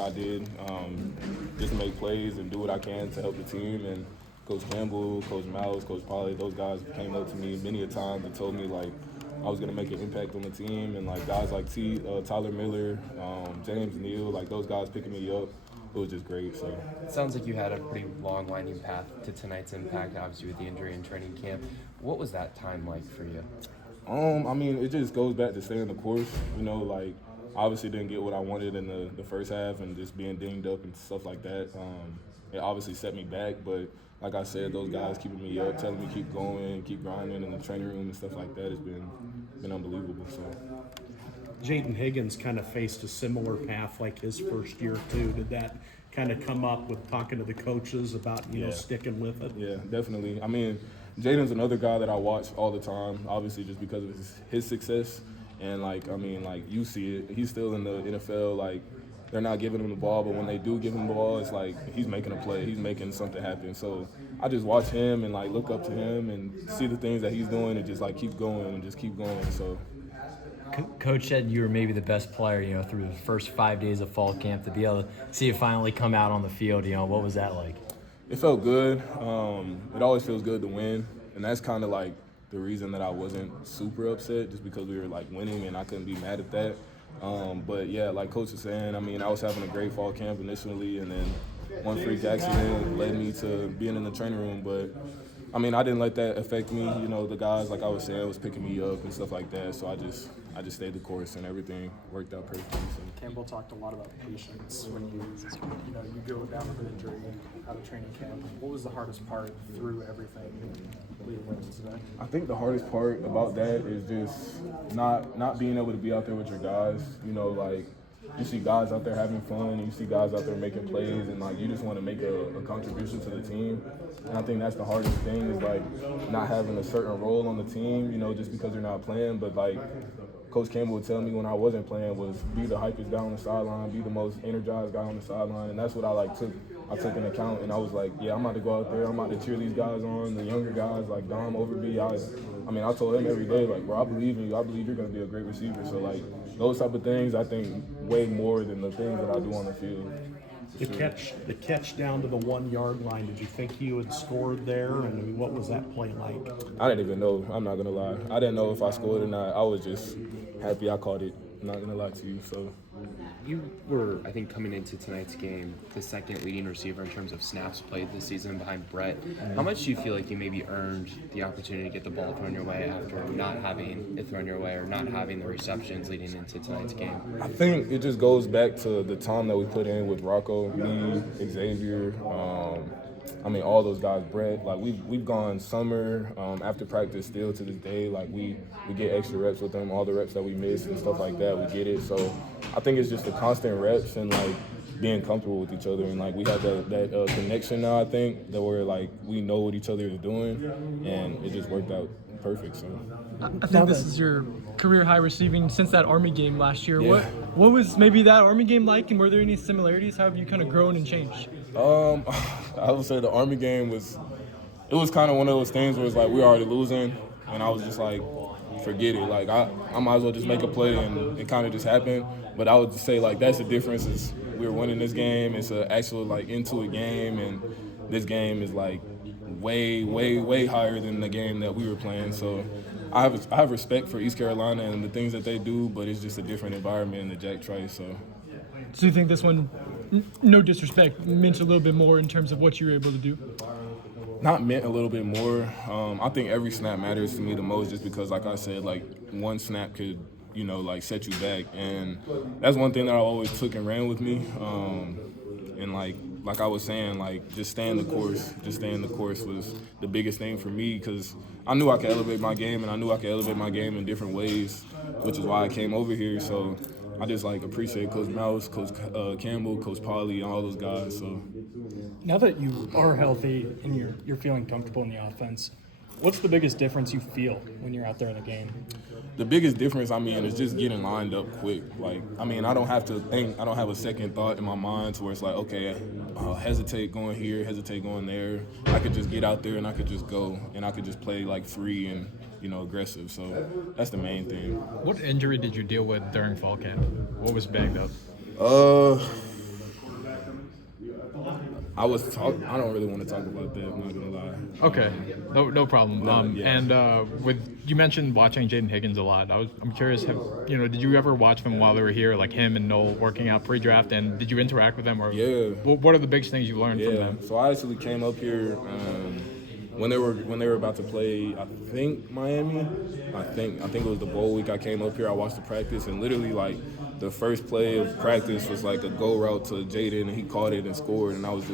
I did just make plays and do what I can to help the team. And Coach Campbell, Coach Miles, Coach Polly, those guys came up to me many a times and told me like I was gonna make an impact on the team. And like guys like Tyler Miller, James Neal, like those guys picking me up. It was just great. So It sounds like you had a pretty long winding path to tonight's impact, obviously with the injury in training camp. What was that time like for you? I mean, it just goes back to staying the course. You know, like obviously didn't get what I wanted in the first half, and just being dinged up and stuff like that. It obviously set me back, but like I said, those guys keeping me up, telling me keep going, keep grinding in the training room and stuff like that has been unbelievable. So. Jaden Higgins kind of faced a similar path like his first year too. Did that kind of come up with talking to the coaches about sticking with it? Yeah, definitely. I mean, Jaden's another guy that I watch all the time, obviously just because of his success. And you see it. He's still in the NFL. Like, they're not giving him the ball, but when they do give him the ball, it's like he's making a play. He's making something happen. So I just watch him and like look up to him and see the things that he's doing and just like keep going and just keep going. So. Coach said you were maybe the best player, through the first 5 days of fall camp. To be able to see it finally come out on the field, what was that like? It felt good. It always feels good to win, and that's kind of like the reason that I wasn't super upset, just because we were like winning and I couldn't be mad at that. But yeah, like Coach was saying, I mean, I was having a great fall camp initially, and then one freak accident led me to being in the training room. But I mean, I didn't let that affect me. The guys, like I was saying, was picking me up and stuff like that. So I just stayed the course, and everything worked out perfectly. So. Campbell talked a lot about patience when you go down with an injury out of training camp. What was the hardest part through everything leading into today? I think the hardest part about that is just not being able to be out there with your guys. You see guys out there having fun, and you see guys out there making plays, and like you just want to make a contribution to the team. And I think that's the hardest thing is like not having a certain role on the team, just because you're not playing. But like Coach Campbell would tell me when I wasn't playing was be the hypest guy on the sideline, be the most energized guy on the sideline, and that's what I took into account. And I was like, yeah, I'm about to go out there, I'm about to cheer these guys on, the younger guys like Dom Overby. I told him every day, like, bro, I believe in you. I believe you're going to be a great receiver. So, like, those type of things, I think, way more than the things that I do on the field. The catch down to the 1 yard line, did you think you had scored there? And what was that play like? I didn't even know. I'm not going to lie. I didn't know if I scored or not. I was just happy I caught it. I'm not going to lie to you. So. You were, I think, coming into tonight's game, the second leading receiver in terms of snaps played this season behind Brett. How much do you feel like you maybe earned the opportunity to get the ball thrown your way after not having it thrown your way or not having the receptions leading into tonight's game? I think it just goes back to the time that we put in with Rocco, me, Xavier, all those guys, Brett. Like we've gone summer after practice still to this day. Like we get extra reps with them, all the reps that we miss and stuff like that. We get it. So I think it's just the constant reps and like being comfortable with each other, and like we have that connection now. I think that we're like we know what each other is doing, and it just worked out perfect. So I think this is your career high receiving since that Army game last year. Yeah. What was maybe that Army game like, and were there any similarities? How have you kind of grown and changed? I would say the Army game was kind of one of those things where it's like we were already losing, and I was just like, forget it. Like I might as well just make a play, and it kind of just happened. But I would just say like that's the difference is we were winning this game. It's an actual like into a game, and this game is like way, way, way higher than the game that we were playing. So I have respect for East Carolina and the things that they do, but it's just a different environment in the Jack Trice. So you think this one, no disrespect, meant a little bit more in terms of what you were able to do? Not meant a little bit more. I think every snap matters to me the most, just because, like I said, like one snap could, like set you back, and that's one thing that I always took and ran with me. And like I was saying, like just staying the course. Just staying the course was the biggest thing for me, because I knew I could elevate my game, and I knew I could elevate my game in different ways, which is why I came over here. So I just appreciate Coach Mouse, Coach Campbell, Coach Polly, and all those guys. So now that you are healthy and you're feeling comfortable in the offense, what's the biggest difference you feel when you're out there in the game? The biggest difference, is just getting lined up quick. I don't have to think. I don't have a second thought in my mind to where it's like, okay, hesitate going here, hesitate going there. I could just get out there and I could just go, and I could just play free and aggressive. So that's the main thing. What injury did you deal with during fall camp? What was bagged up? I don't really want to talk about that. I'm not gonna lie. Okay, no problem. yeah. And with you mentioned watching Jaden Higgins a lot. I'm curious. Did you ever watch them while they were here, like him and Noel working out pre-draft? And did you interact with them? Or Yeah. What are the biggest things you learned from them? So I actually came up here when they were about to play. I think Miami. I think it was the bowl week. I came up here. I watched the practice, and literally like the first play of practice was like a go route to Jaden, and he caught it and scored. And I was just